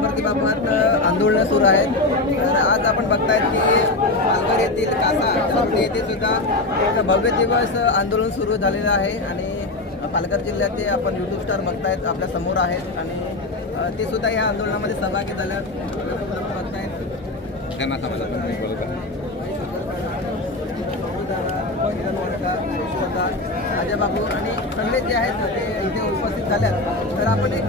प्रतिबाबत आंदोलनं सुरू आहेत. तर आज आपण बघतायत की पालघर येथील कासा येथे सुद्धा एक भव्य दिवस आंदोलन सुरू झालेलं आहे आणि पालघर जिल्ह्याचे आपण युट्यूब स्टार बघतायत आपल्यासमोर आहेत आणि ते सुद्धा या आंदोलनामध्ये सहभागी झाल्यात बघतायत. त्यांना अजय बाबू आणि सगळे जे आहेत ते इथे उपस्थित झाल्यात. तर आपण एक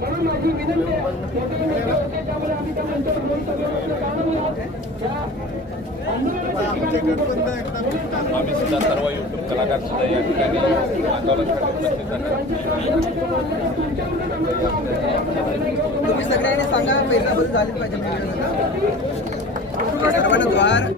म्हणून माझी विनंती आहे त्यामुळे आम्ही सुद्धा सर्व युट्यूब कलाकार सुद्धा या ठिकाणी तुम्ही सगळ्यांनी सांगा पैसा बदल झाले पाहिजे